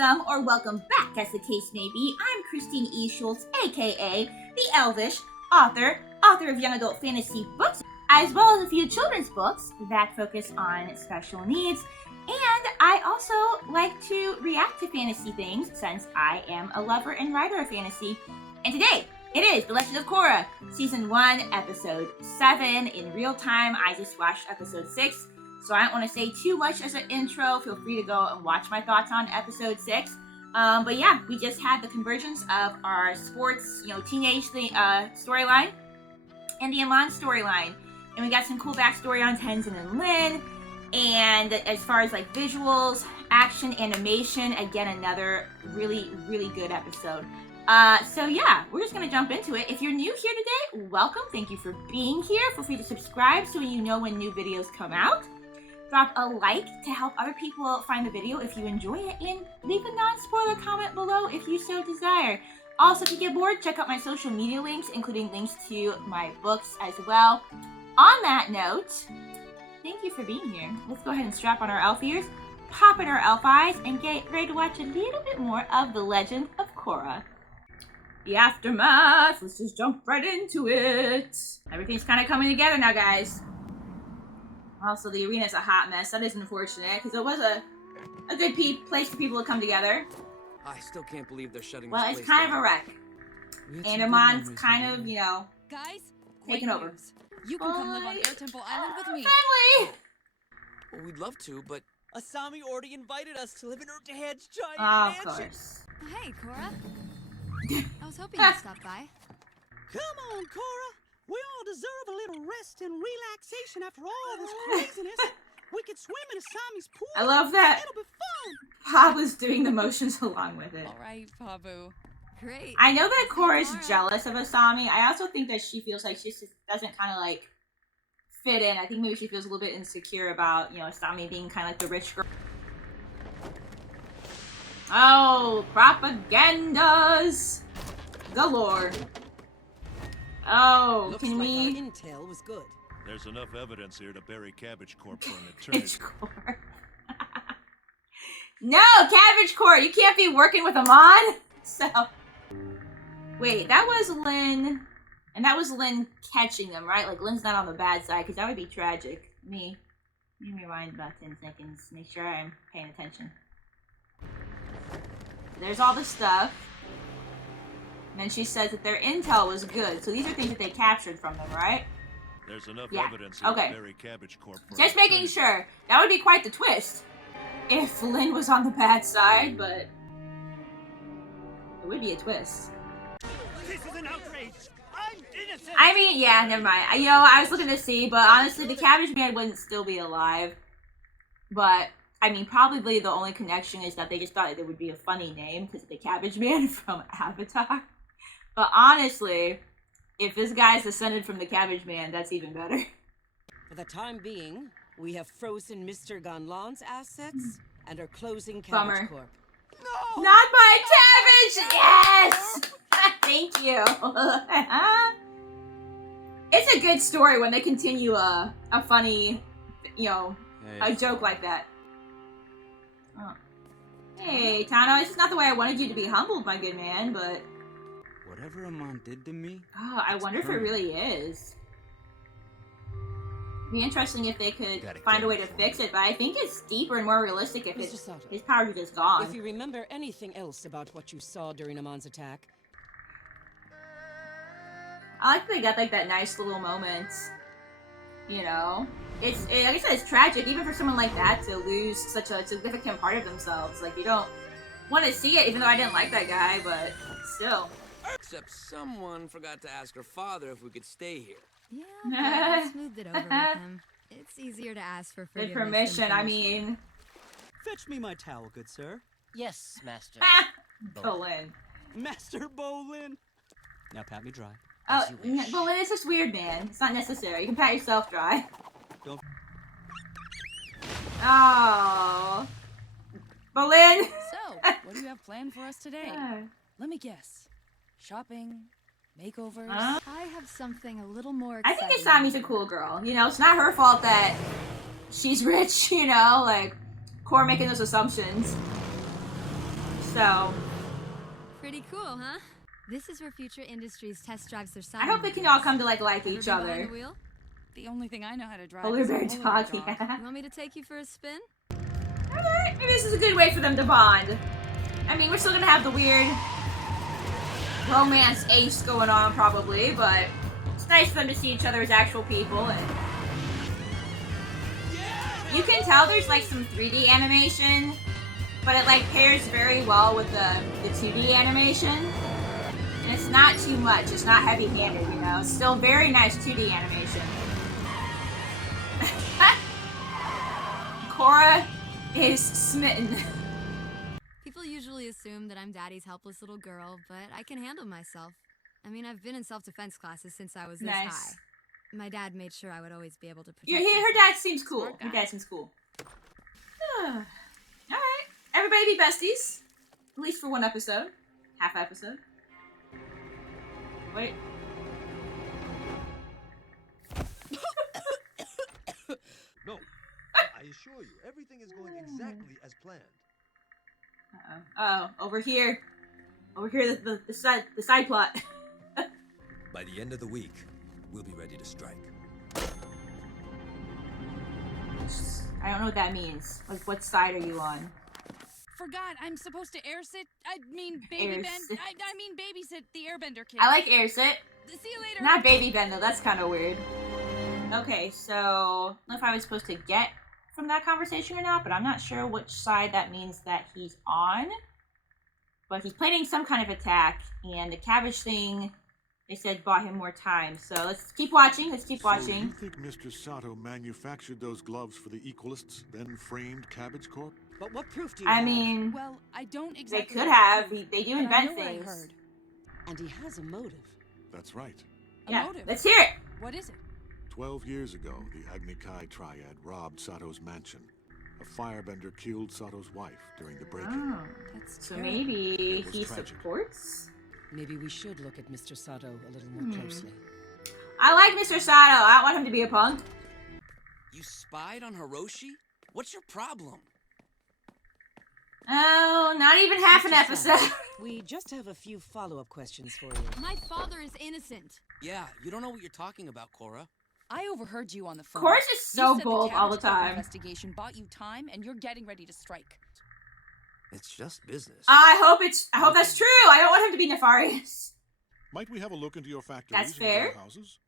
welcome, or welcome back as the case may be. I'm Christine E. Schulze, aka the Elvish author of young adult fantasy books, as well as a few children's books that focus on special needs. And I also like to react to fantasy things since I am a lover and writer of fantasy. And today, it is The Legend of Korra, Season 1, Episode 7. In real time, I just watched Episode 6. So I don't want to say too much as an intro. Feel free to go and watch my thoughts on episode 6. But yeah, we just had the convergence of our sports, teenage storyline and the Amon storyline. And we got some cool backstory on Tenzin and Lin. And as far as like visuals, action, animation, again, another really, really good episode. So yeah, we're just going to jump into it. If you're new here today, welcome. Thank you for being here. Feel free to subscribe so you know when new videos come out. Drop a like to help other people find the video if you enjoy it, and leave a non-spoiler comment below if you so desire. Also, if you get bored, check out my social media links, including links to my books as well. On that note, thank you for being here. Let's go ahead and strap on our elf ears, pop in our elf eyes, and get ready to watch a little bit more of The Legend of Korra. The aftermath, let's just jump right into it. Everything's kind of coming together now, guys. Also, the arena's a hot mess. That is unfortunate, because it was a good place for people to come together. I still can't believe they're shutting well, this it's place kind down. of a wreck. And Amon's kind of, Guys, taking over. News. You can come live on Air Temple Island with me. Family! Well, we'd love to, but Asami already invited us to live in her dad's giant Of mansion. course. Hey, Korra. I was hoping you'd stop by. Come on, Korra. We all deserve a little rest and relaxation after all this craziness. We could swim in Asami's pool. I love that It'll be fun. Pabu's doing the motions along with it. All right, Pabu. Great. I know that Korra's Korra. jealous of Asami. I also think that she feels like she just doesn't kind of like fit in. I think maybe she feels a little bit insecure about, Asami being kind of like the rich girl. Oh, propagandas galore. Oh, Looks can like we? our intel was good. There's enough evidence here to bury Cabbage Corp for an eternity. Cabbage Corp. No, Cabbage Corp, you can't be working with Amon. So, wait, that was Lin, and that was Lin catching them, right? Like Lin's not on the bad side, because that would be tragic. Let me rewind about 10 seconds. Make sure I'm paying attention. There's all the stuff. And then she says that their intel was good. So these are things that they captured from them, right? There's enough Yeah, evidence here okay. to bury Cabbage Corp for Just an making eternity. sure. That would be quite the twist. If Lin was on the bad side, but it would be a twist. This is an outrage. I'm innocent. I mean, yeah, never mind. I was looking to see, but honestly, the Cabbage Man wouldn't still be alive. But, I mean, probably the only connection is that they just thought it would be a funny name because of the Cabbage Man from Avatar. But honestly, if this guy's descended from the Cabbage Man, that's even better. For the time being, we have frozen Mr. Ganlan's assets and are closing Bummer. Cabbage Corp. No! Not my cabbage! Yes! Thank you. It's a good story when they continue a funny, a joke like that. Oh. Hey, Tano, this is not the way I wanted you to be humbled, my good man, but... Whatever Amon did to me... Oh, I wonder if it really is. It'd be interesting if they could find a way to fix it, but I think it's deeper and more realistic if Mr. Sato, his powers are just gone. if you remember anything else about what you saw during Amon's attack, I like that they got like that nice little moment. It's like I said, it's tragic even for someone like that to lose such a significant part of themselves. Like you don't want to see it, even though I didn't like that guy, but still. except someone forgot to ask her father if we could stay here. Yeah, but I smoothed it over with him. It's easier to ask for Good forgiveness than permission. I mean, fetch me my towel, good sir. Yes, Master. Bolin. Master Bolin. Now pat me dry. Oh, Bolin is just weird, man. It's not necessary. You can pat yourself dry. Don't. Oh, Bolin. So, what do you have planned for us today? Let me guess. Shopping, makeovers. I have something a little more I exciting. think Asami's a cool girl. It's not her fault that she's rich. Like Korra making those assumptions. So, Pretty cool, huh? This is where Future Industries test drives their side. I hope they can all come to like each Behind other. the wheel? The only thing I know how to drive Polar is a bear polar dog, bear dog. yeah. You want me to take you for a spin? Alright, maybe this is a good way for them to bond. I mean, we're still gonna have the weird romance ace going on probably, but it's nice for them to see each other as actual people. And you can tell there's like some 3D animation, but it like pairs very well with the 2D animation. And it's not too much, it's not heavy-handed, you know? It's still very nice 2D animation. KORRA is smitten. People usually assume that I'm Daddy's helpless little girl, but I can handle myself. I mean, I've been in self-defense classes since I was this high. My dad made sure I would always be able to protect myself. Her dad seems cool. Her dad seems cool. Alright. Everybody be besties. At least for one episode. Half episode. Wait. No, I assure you, everything is going exactly as planned. Oh, over here. Over here, the side plot. By the end of the week, we'll be ready to strike. I don't know what that means. Like, what side are you on? Forgot, I'm supposed to babysit the airbender kid. I like air sit. See you later. Not baby bend though, that's kind of weird. Okay, so I don't know if I was supposed to get from that conversation or not, but I'm not sure which side that means that he's on. But he's planning some kind of attack, and the cabbage thing, they said, bought him more time. So let's keep watching. Let's keep watching. So you think Mr. Sato manufactured those gloves for the Equalists, then framed Cabbage Corp? But what proof do you have? I mean, Well, I don't they exactly. could have. They do but I invent know what I things. heard. And he has a motive. That's right. A Yeah, motive. let's hear it. What is it? 12 years ago, the Agni Kai triad robbed Sato's mansion. A firebender killed Sato's wife during the break-in. Oh, That's so terrible. maybe It was he tragic. supports? Maybe we should look at Mr. Sato a little more closely. I like Mr. Sato. I don't want him to be a punk. You spied on Hiroshi? What's your problem? Oh, not even half an Mr. episode. Sato, we just have a few follow-up questions for you. My father is innocent. Yeah, you don't know what you're talking about, KORRA. I overheard you on the phone. Course is so You said bold the all the Cabbage Corp time. Investigation bought you time, and you're getting ready to strike. It's just business. I hope that's true. I don't want him to be nefarious. Might we have a look into your factories That's and fair. warehouses?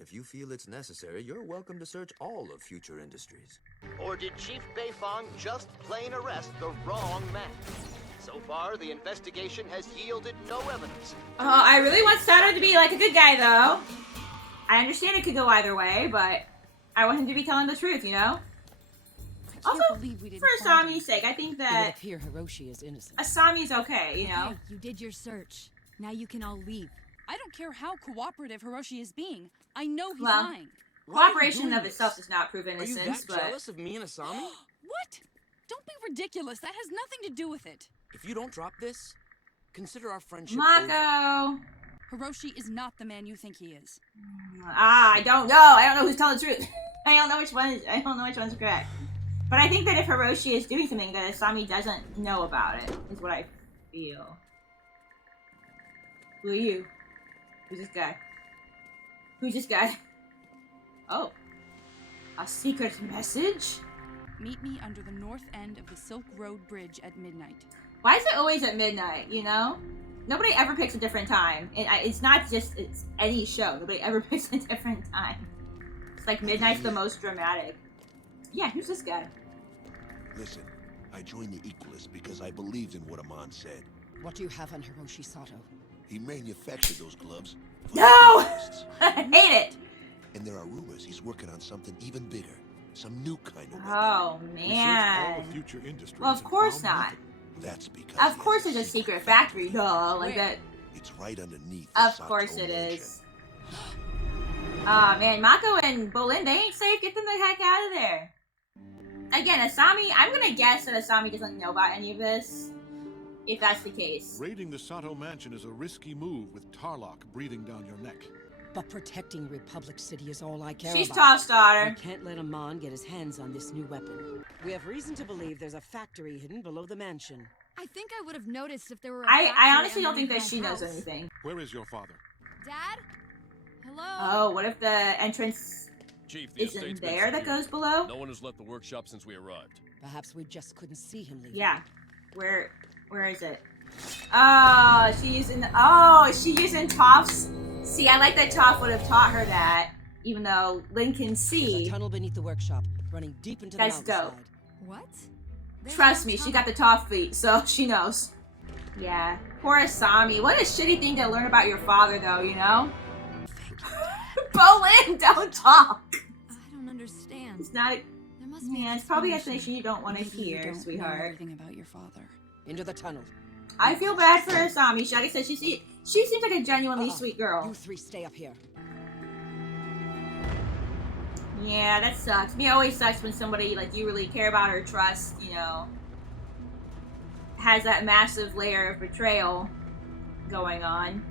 If you feel it's necessary, you're welcome to search all of Future Industries. Or did Chief Beifong just plain arrest the wrong man? So far, the investigation has yielded no evidence. Oh, I really want Sato to be like a good guy, though. I understand it could go either way, but I want him to be telling the truth, you know? I Also, can't believe we didn't for find Asami's sake, I think It would that appear Hiroshi is innocent. Asami's okay, you know? Okay, you did your search. Now you can all leave. I don't care how cooperative Hiroshi is being. I know he's Well, lying. Why are you Cooperation doing of this? itself does not prove Are you innocence, that but jealous of me and Asami? What? Don't be ridiculous. That has nothing to do with it. If you don't drop this, consider our friendship over. Mako. Hiroshi is not the man you think he is. I don't know. I don't know who's telling the truth. I don't know which one's correct. But I think that if Hiroshi is doing something that Asami doesn't know about it, is what I feel. Who are you? Who's this guy? Who's this guy? Oh. A secret message? Meet me under the north end of the Silk Road Bridge at midnight. Why is it always at midnight, you know? Nobody ever picks a different time. It's not just it's any show. Nobody ever picks a different time. It's like midnight's the most dramatic. Yeah, who's this guy? Listen, I joined the Equalists because I believed in what Amon said. What do you have on Hiroshi Sato? He manufactured those gloves. for the No! Equalists. I hate it! And there are rumors he's working on something even bigger. Some new kind of weapon. Oh, We searched all man. of Future Industries Well, of and course found not. nothing. That's because Of he course has there's a secret factory, duh, like Where? that. It's right underneath the Of Sato course it mansion. is. Aw, man, Mako and Bolin, they ain't safe. Get them the heck out of there. Again, Asami, I'm gonna guess that Asami doesn't know about any of this. If that's the case. Raiding the Sato mansion is a risky move with Tarlock breathing down your neck. But protecting Republic City is all I care She's about. Toph's daughter. We can't let Amon get his hands on this new weapon. We have reason to believe there's a factory hidden below the mansion. I think I would have noticed if there were a I factory honestly don't think that underneath she my knows house. anything. Where is your father? Dad? Hello? Oh, what if the entrance Chief, the isn't estate's been there that secured. goes below? No one has left the workshop since we arrived. Perhaps we just couldn't see him leave. Yeah. Where is it? Oh, she's using Toph's. See, I like that Toph would have taught her that, even though Lynn can see. There's a tunnel beneath the workshop, running deep into the That's mountainside. dope. What? Trust me, she got the Toph feet, so she knows. Yeah. Poor Asami. What a shitty thing to learn about your father, though, you know? Bolin, don't talk! I don't understand. It's not a... There must be Yeah, it's probably an explanation you don't want to hear, sweetheart. Everything about your father. Into the tunnel. I feel bad for Asami. Shaggy said she seems like a genuinely sweet girl. You three stay up here. Yeah, that sucks. Me, it always sucks when somebody like you really care about or trust, you know, has that massive layer of betrayal going on.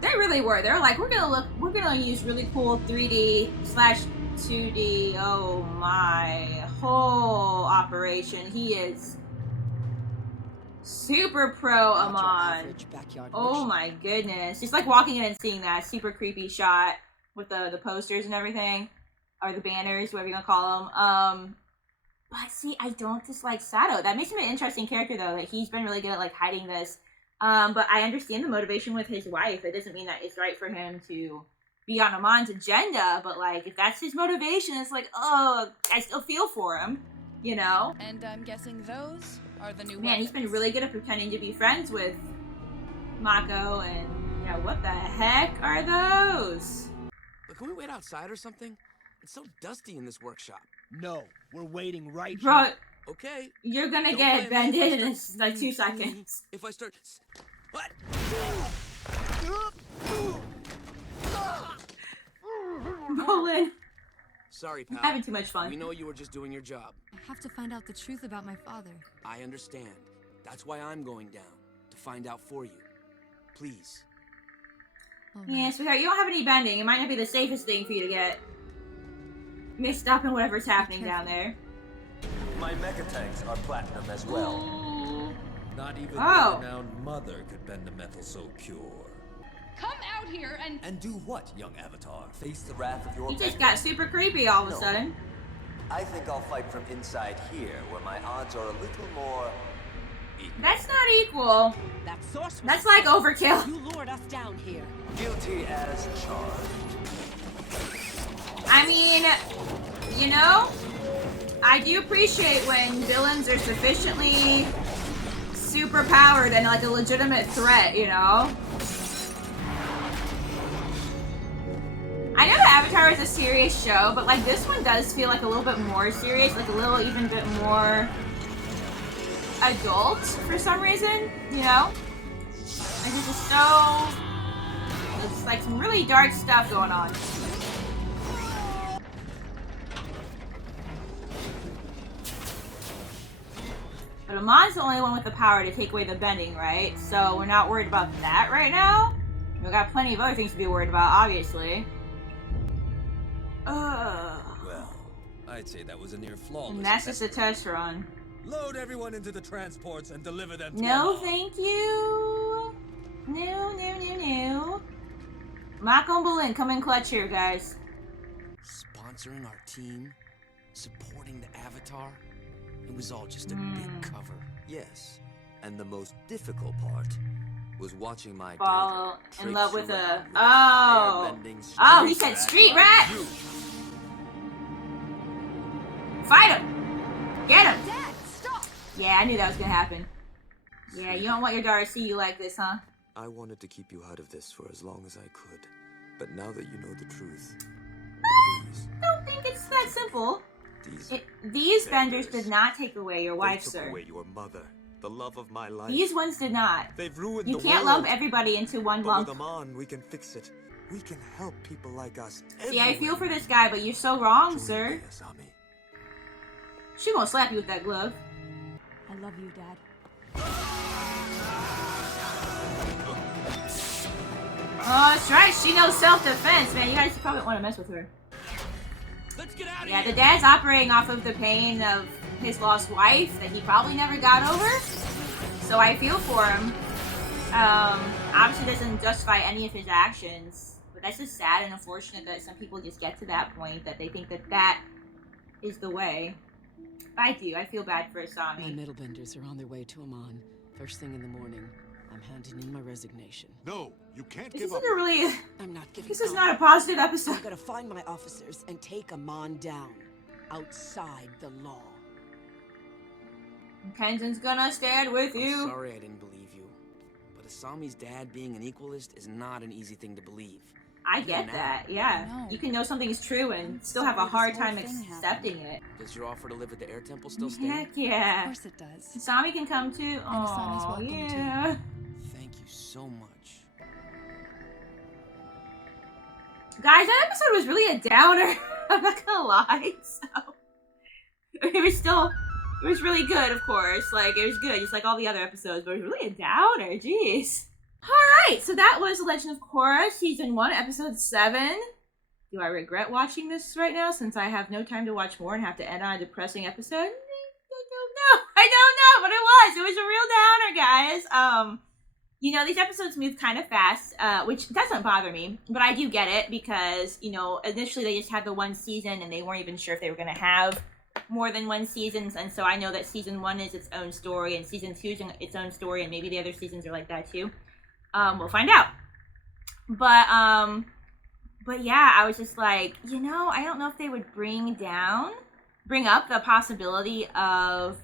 They really were. They're like, we're gonna use really cool 3D/2D. Oh my, whole operation. He is super pro Amon. Oh my goodness. Just like walking in and seeing that super creepy shot with the posters and everything. Or the banners, whatever you want to call them. But see, I don't dislike Sato. That makes him an interesting character, though, that he's been really good at, like, hiding this. But I understand the motivation with his wife. It doesn't mean that it's right for him to be on Amon's agenda, but, like, if that's his motivation, it's like, oh, I still feel for him, you know? And I'm guessing those are the new Man, he's been really good at pretending to be friends with Mako, and, you know, what the heck are those? But can we wait outside or something? It's so dusty in this workshop. No, we're waiting right Bro, here. Okay. You're gonna Don't get blame me if bended I in start- like 2 seconds. If I start... What? Bolin, Sorry, I'm pal. having too much fun. We know you were just doing your job. I have to find out the truth about my father. I understand. That's why I'm going down. To find out for you. Please. Yeah, sweetheart, you don't have any bending. It might not be the safest thing for you to get mixed up in whatever's happening down there. My mecha tanks are platinum as well. Not even Oh. the renowned mother could bend a metal so pure. Come out here and... And do what, young Avatar? Face the wrath of your He just vendor? got super creepy all of a No. sudden. I think I'll fight from inside here, where my odds are a little more equal. That's not equal. That source was That's like overkill. You lured us down here. Guilty as charged. I mean, you know, I do appreciate when villains are sufficiently super powered and like a legitimate threat, you know? I know that Avatar is a serious show, but like this one does feel like a little bit more serious, like a little even bit more adult for some reason, you know? Like it's just so... It's like some really dark stuff going on. But Amon's the only one with the power to take away the bending, right? So we're not worried about that right now. We've got plenty of other things to be worried about, obviously. Well, I'd say that was a near flawless. And that's just a test run. Load everyone into the transports and deliver them to No, Amon. thank you. No. Mako and Bolin, come in clutch here, guys. Sponsoring our team? Supporting the Avatar? It was all just a big cover. Yes, and the most difficult part was watching my Fall daughter in love with traipse a... around with Oh! firebending Oh, he street said street rat rat! like you. Fight him! Get him! Dad, stop! Yeah, I knew that was gonna happen. Yeah, you don't want your daughter to see you like this, huh? I wanted to keep you out of this for as long as I could, but now that you know the truth, please, Don't think it's that simple. these These vendors did not take away your they wife, took sir. away your mother, the love of my life. These ones did not. They've ruined You the can't world. lump everybody into one But lump. with Amon, we can fix it. We can help people like us. See, I feel for this guy, but you're so wrong, sir. Asami. She won't slap you with that glove. I love you, Dad. Oh, that's right. She knows self-defense, man. You guys probably don't want to mess with her. Let's get out of Yeah, here. the dad's operating off of the pain of his lost wife that he probably never got over. So I feel for him. Obviously doesn't justify any of his actions. But that's just sad and unfortunate that some people just get to that point that they think that that is the way. I do. I feel bad for Asami. My middle benders are on their way to Amon. First thing in the morning, I'm handing in my resignation. No, you can't This give isn't up. a really... I'm not giving This is up. not a positive episode. I'm gonna find my officers and take Amon down. Outside the law. Tenzin's gonna stand with you. I'm sorry I didn't believe you. But Asami's dad being an equalist is not an easy thing to believe. I get that, yeah. You can know something is true and still have a hard time accepting it. Does your offer to live at the air temple still stand? Heck yeah. Of course it does. Asami can come too. Asami's Oh, welcome yeah. Thank you so much. Guys, that episode was really a downer. I'm not gonna lie. So it was really good, of course. Like, it was good, just like all the other episodes, but it was really a downer. Jeez. Alright, so that was The Legend of Korra, Season 1, Episode 7. Do I regret watching this right now since I have no time to watch more and have to end on a depressing episode? I don't know, but it was a real downer, guys. You know, these episodes move kind of fast, which doesn't bother me, but I do get it because, you know, initially they just had the one season and they weren't even sure if they were going to have more than one season, and so I know that Season 1 is its own story and Season 2 is its own story, and maybe the other seasons are like that too. We'll find out. But yeah, I was just like, you know, I don't know if they would bring up the possibility of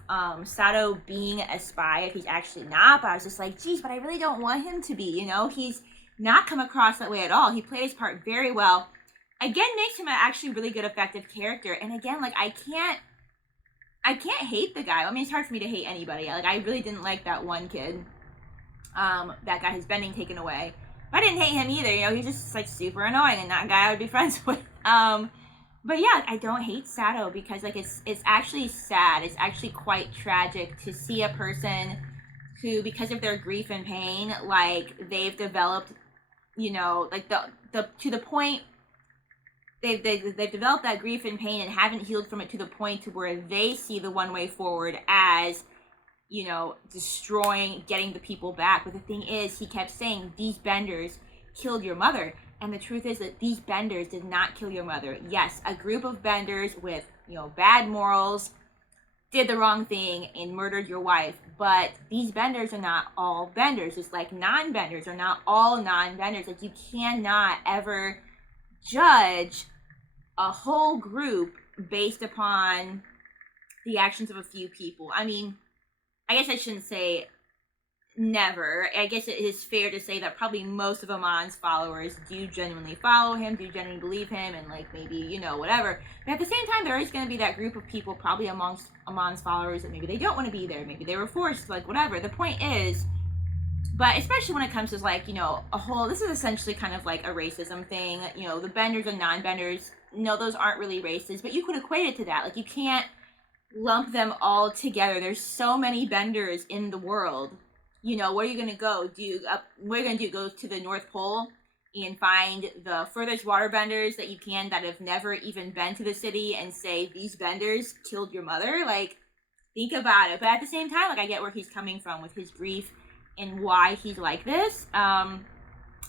Sato being a spy if he's actually not, but I was just like, geez, but I really don't want him to be, you know? He's not come across that way at all. He played his part very well. Again, makes him an actually really good, effective character. And again, like, I can't hate the guy. I mean, it's hard for me to hate anybody. Like, I really didn't like that one kid that got his bending taken away. But I didn't hate him either, you know, he's just, like, super annoying and not a guy I would be friends with. But yeah, I don't hate Sato because, like, it's actually sad. It's actually quite tragic to see a person who, because of their grief and pain, like, they've developed, you know, like, to the point, they've developed that grief and pain and haven't healed from it to the point to where they see the one way forward as, you know, destroying, getting the people back. But the thing is, he kept saying, these benders killed your mother. And the truth is that these benders did not kill your mother. Yes, a group of benders with, you know, bad morals did the wrong thing and murdered your wife. But these benders are not all benders. It's like non-benders are not all non-benders. Like, you cannot ever judge a whole group based upon the actions of a few people. I mean, I guess I shouldn't say never. I guess it is fair to say that probably most of Amon's followers do genuinely follow him, do genuinely believe him, and, like, maybe, you know, whatever. But at the same time, there is going to be that group of people probably amongst Amon's followers that maybe they don't want to be there. Maybe they were forced, like, whatever. The point is, but especially when it comes to, like, you know, this is essentially kind of like a racism thing. You know, the benders and non-benders, no, those aren't really racist, but you could equate it to that. Like, you can't lump them all together. There's so many benders in the world. You know, where are you going to go? What are you going to do? Go to the North Pole and find the furthest waterbenders that you can that have never even been to the city and say, these benders killed your mother? Like, think about it. But at the same time, like, I get where he's coming from with his grief and why he's like this.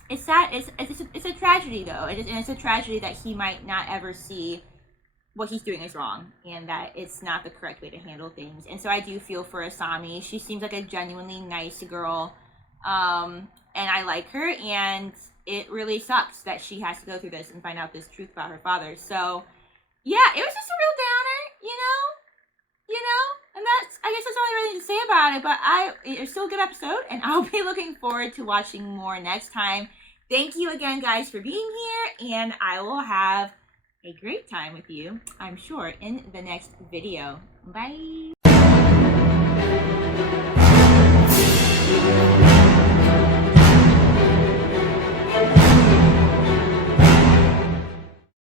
It's sad. It's a tragedy, though. And it's a tragedy that he might not ever see what he's doing is wrong and that it's not the correct way to handle things. And so I do feel for Asami. She seems like a genuinely nice girl, and I like her, and it really sucks that she has to go through this and find out this truth about her father. So yeah, it was just a real downer, you know, and I guess that's all I really need to say about it. But it's still a good episode, and I'll be looking forward to watching more next time. Thank you again, guys, for being here, and I will have a great time with you, I'm sure, in the next video. Bye!